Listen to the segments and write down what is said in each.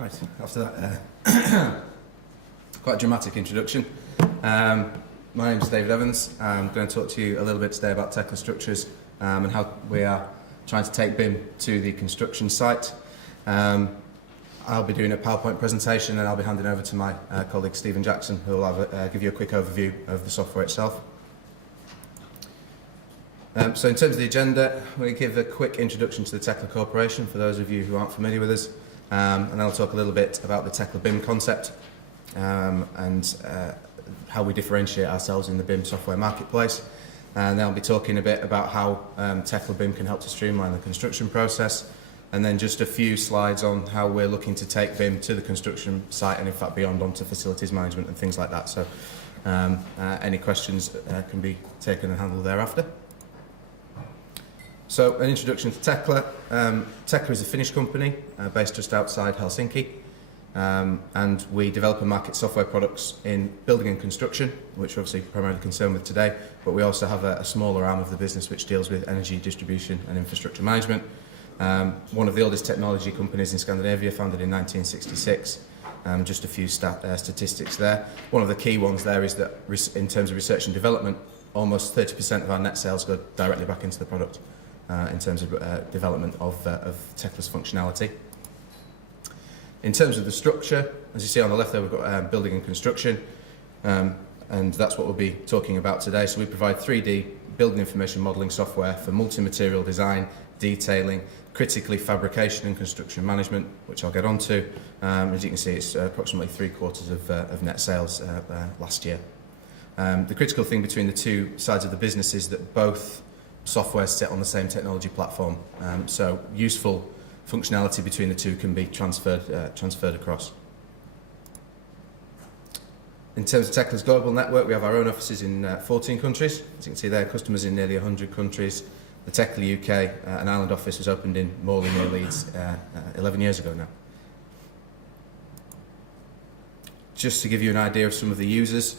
Right, after that quite a dramatic introduction. My name is David Evans. I'm going to talk to you a little bit today about Tekla structures and how we are trying to take BIM to the construction site. I'll be doing a PowerPoint presentation and I'll be handing over to my colleague Stephen Jackson, who will give you a quick overview of the software itself. So in terms of the agenda, we'll give a quick introduction to the Tekla Corporation for those of you who aren't familiar with us, and then I'll talk a little bit about the Tekla BIM concept and how we differentiate ourselves in the BIM software marketplace. And then I'll be talking a bit about how Tekla BIM can help to streamline the construction process, and then just a few slides on how we're looking to take BIM to the construction site and in fact beyond onto facilities management and things like that. So any questions can be taken and handled thereafter. So an introduction to Tekla. Tekla is a Finnish company based just outside Helsinki, and we develop and market software products in building and construction, which we're obviously primarily concerned with today, but we also have a smaller arm of the business which deals with energy distribution and infrastructure management. One of the oldest technology companies in Scandinavia, founded in 1966. Just a few statistics there. One of the key ones there is that in terms of research and development, almost 30% of our net sales go directly back into the product. In terms of development of Tekla's functionality. In terms of the structure, as you see on the left there, we've got building and construction, and that's what we'll be talking about today. So we provide 3D building information modelling software for multi-material design, detailing, critically fabrication and construction management, which I'll get onto. As you can see, it's approximately 3/4 of net sales last year. The critical thing between the two sides of the business is that both software sit on the same technology platform, so useful functionality between the two can be transferred across. In terms of Tekla's global network, we have our own offices in 14 countries. As you can see there, customers in nearly 100 countries. The Tekla UK, an Ireland office, was opened in Morley near Leeds 11 years ago now. Just to give you an idea of some of the users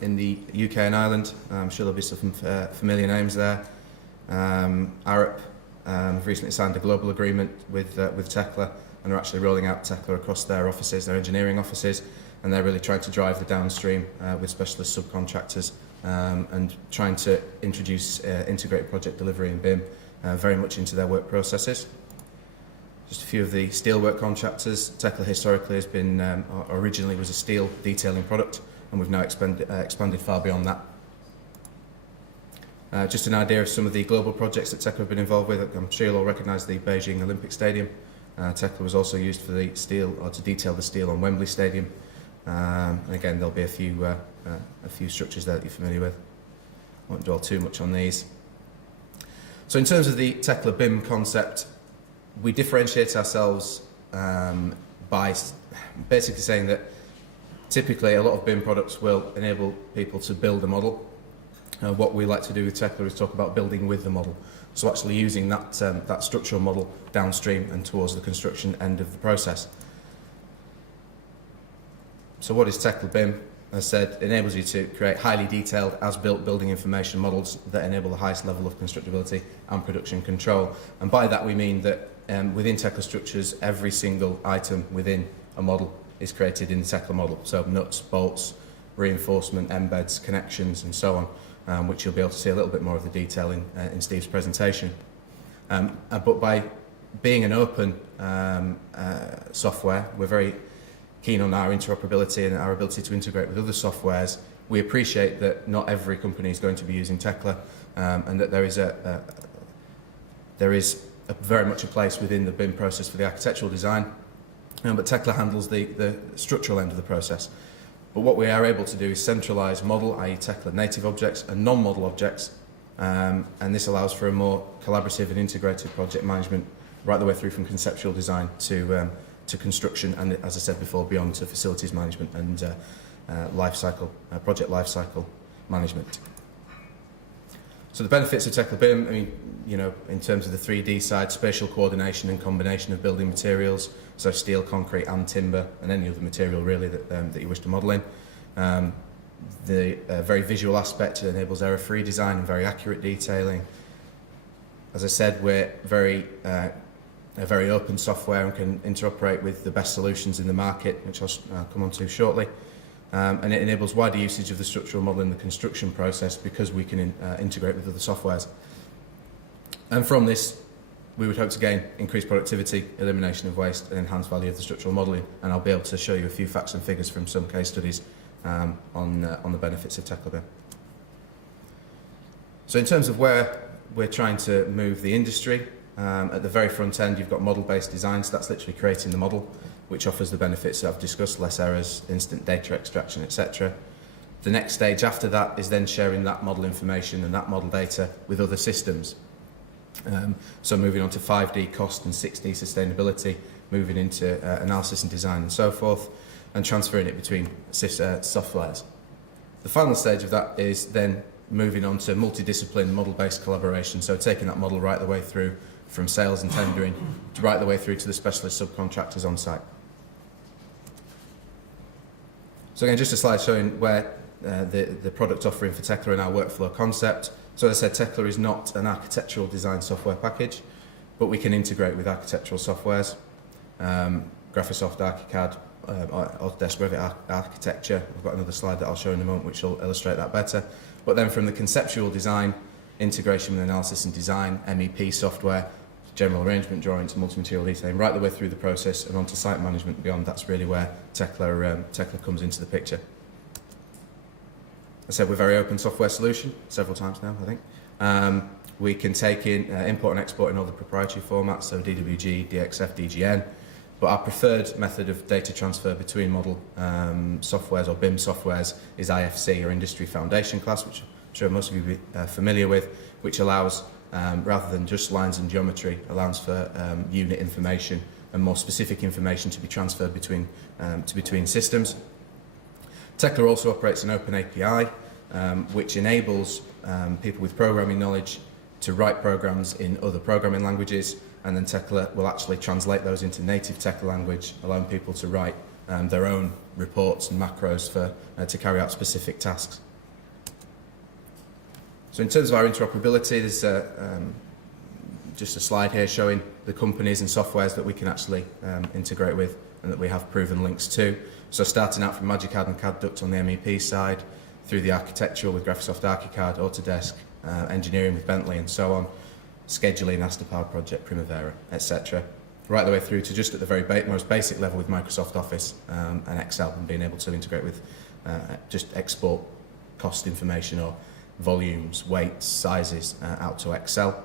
in the UK and Ireland, I'm sure there'll be some familiar names there. Arup have recently signed a global agreement with Tekla and are actually rolling out Tekla across their offices, their engineering offices, and they're really trying to drive the downstream with specialist subcontractors and trying to introduce integrated project delivery in BIM very much into their work processes. Just a few of the steelwork contractors. Tekla historically has been, originally was a steel detailing product, and we've now expanded far beyond that. Just an idea of some of the global projects that Tekla have been involved with. I'm sure you'll all recognise the Beijing Olympic Stadium. Tekla was also used for the steel, or to detail the steel on Wembley Stadium. And again, there'll be a few structures there that you're familiar with. I won't dwell too much on these. So in terms of the Tekla BIM concept, we differentiate ourselves by basically saying that typically a lot of BIM products will enable people to build a model. What we like to do with Tekla is talk about building with the model. So actually using that structural model downstream and towards the construction end of the process. So what is Tekla BIM? As I said, it enables you to create highly detailed as-built building information models that enable the highest level of constructability and production control. And by that we mean that within Tekla structures, every single item within a model is created in the Tekla model. So nuts, bolts, reinforcement, embeds, connections, and so on. Which you'll be able to see a little bit more of the detail in Steve's presentation. But by being an open software, we're very keen on our interoperability and our ability to integrate with other softwares. We appreciate that not every company is going to be using Tekla, and that there is very much a place within the BIM process for the architectural design, but Tekla handles the structural end of the process. But what we are able to do is centralise model, i.e. Tekla native objects, and non-model objects, and this allows for a more collaborative and integrated project management right the way through from conceptual design to construction, and as I said before, beyond to facilities management and project lifecycle management. So the benefits of Tekla BIM, I mean, you know, in terms of the 3D side, spatial coordination and combination of building materials, so steel, concrete and timber, and any other material really that you wish to model in. The very visual aspect enables error-free design and very accurate detailing. As I said, we're very a very open software and can interoperate with the best solutions in the market, which I'll come on to shortly. And it enables wider usage of the structural model in the construction process because we can integrate with other softwares. And from this, we would hope to gain increased productivity, elimination of waste, and enhanced value of the structural modelling. And I'll be able to show you a few facts and figures from some case studies on the benefits of Tekla BIM. So in terms of where we're trying to move the industry, at the very front end, you've got model-based design, so that's literally creating the model, which offers the benefits that I've discussed, less errors, instant data extraction, etc. The next stage after that is then sharing that model information and that model data with other systems. So moving on to 5D cost and 6D sustainability, moving into analysis and design and so forth, and transferring it between softwares. The final stage of that is then moving on to multidiscipline model-based collaboration, so taking that model right the way through from sales and tendering right the way through to the specialist subcontractors on site. So again, just a slide showing where the product offering for Tekla and our workflow concept. So as I said, Tekla is not an architectural design software package, but we can integrate with architectural softwares, Graphisoft, ArchiCAD, Autodesk Revit Architecture. I've got another slide that I'll show in a moment which will illustrate that better. But then from the conceptual design, integration with analysis and design, MEP software, general arrangement drawings, multi-material detailing, right the way through the process and onto site management and beyond. That's really where Tekla comes into the picture. I said we're a very open software solution, several times now, I think. We can take in, import and export in all the proprietary formats, so DWG, DXF, DGN, but our preferred method of data transfer between model softwares or BIM softwares is IFC, or Industry Foundation Class, which I'm sure most of you will be familiar with, which allows, rather than just lines and geometry, allows for unit information and more specific information to be transferred between systems. Tekla also operates an open API, which enables people with programming knowledge to write programs in other programming languages, and then Tekla will actually translate those into native Tekla language, allowing people to write their own reports and macros to carry out specific tasks. So in terms of our interoperability, there's just a slide here showing the companies and softwares that we can actually integrate with and that we have proven links to. So starting out from MagicCAD and CAD Duct on the MEP side, through the architectural with Graphisoft ArchiCAD, Autodesk, engineering with Bentley and so on, scheduling, Astapal Project, Primavera, etc. Right the way through to just at the very most basic level with Microsoft Office and Excel, and being able to integrate with just export cost information or volumes, weights, sizes out to Excel.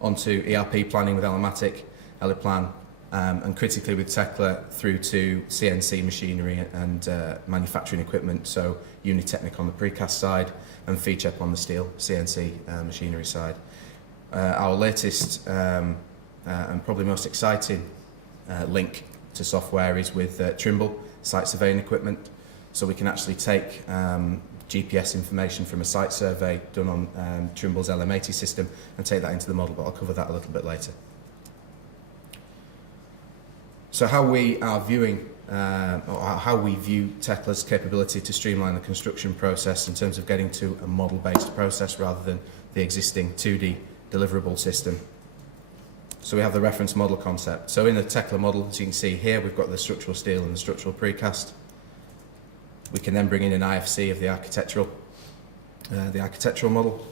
Onto ERP planning with Elematic, Eliplan, and critically with Tekla through to CNC machinery and manufacturing equipment, so Unitechnic on the precast side and Feechep on the steel CNC machinery side. Our latest and probably most exciting link to software is with Trimble, site surveying equipment, so we can actually take GPS information from a site survey done on Trimble's LM80 system and take that into the model, but I'll cover that a little bit later. So how we are viewing, or how we view Tekla's capability to streamline the construction process in terms of getting to a model-based process rather than the existing 2D deliverable system. So we have the reference model concept. So in the Tekla model, as you can see here, we've got the structural steel and the structural precast. We can then bring in an IFC of the architectural model.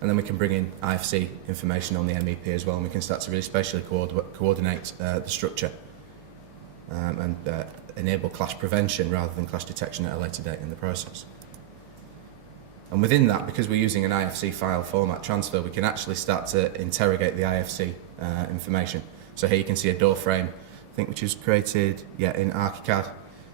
And then we can bring in IFC information on the MEP as well, and we can start to really spatially coordinate the structure and enable clash prevention rather than clash detection at a later date in the process. And within that, because we're using an IFC file format transfer, we can actually start to interrogate the IFC information. So here you can see a door frame, I think, which was created in ArchiCAD,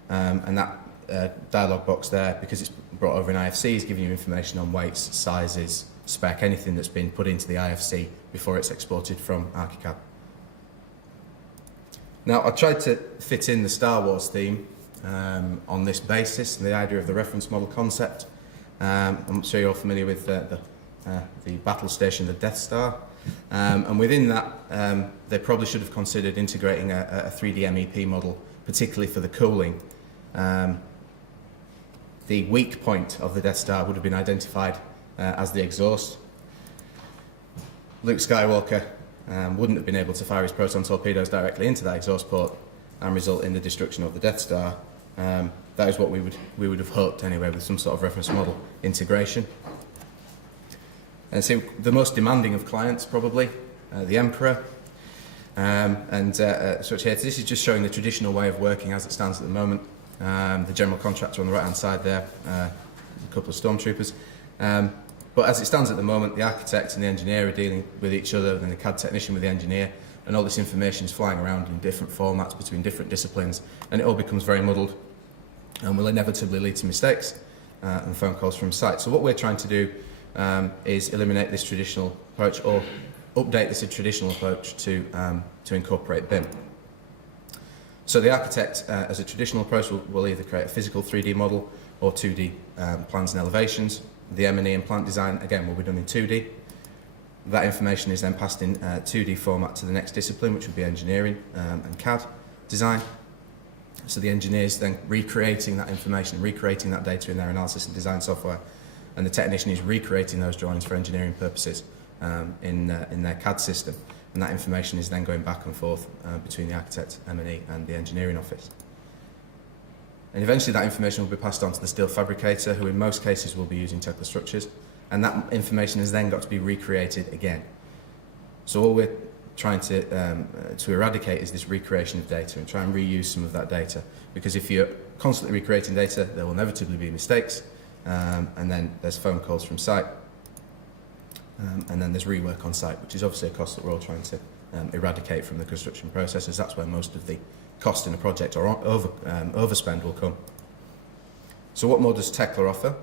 and that dialog box there, because it's brought over in IFC, is giving you information on weights, sizes, spec, anything that's been put into the IFC before it's exported from ArchiCAD. Now, I tried to fit in the Star Wars theme on this basis, the idea of the reference model concept. I'm sure you're all familiar with the battle station, the Death Star. And within that, they probably should have considered integrating a 3D MEP model, particularly for the cooling. The weak point of the Death Star would have been identified as the exhaust. Luke Skywalker wouldn't have been able to fire his proton torpedoes directly into that exhaust port and result in the destruction of the Death Star. That is what we would have hoped anyway, with some sort of reference model integration. And so the most demanding of clients, probably, the Emperor, such here. This is just showing the traditional way of working as it stands at the moment. The general contractor on the right hand side there, a couple of stormtroopers. But as it stands at the moment, the architect and the engineer are dealing with each other, and the CAD technician with the engineer, and all this information is flying around in different formats between different disciplines, and it all becomes very muddled and will inevitably lead to mistakes and phone calls from site. So what we're trying to do is eliminate this traditional approach, or update this traditional approach to incorporate BIM. So the architect, as a traditional approach, will either create a physical 3D model or 2D plans and elevations. The M&E and plant design, again, will be done in 2D. That information is then passed in 2D format to the next discipline, which would be engineering and CAD design. So the engineers then recreating that information, recreating that data in their analysis and design software, and the technician is recreating those drawings for engineering purposes in their CAD system. And that information is then going back and forth between the architect, M&E, and the engineering office. And eventually that information will be passed on to the steel fabricator, who in most cases will be using Tekla structures, and that information has then got to be recreated again. So all we're trying to eradicate is this recreation of data, and try and reuse some of that data, because if you're constantly recreating data, there will inevitably be mistakes, and then there's phone calls from site, and then there's rework on site, which is obviously a cost that we're all trying to eradicate from the construction process, as that's where most of the cost in a project or overspend will come. So what more does Tekla offer?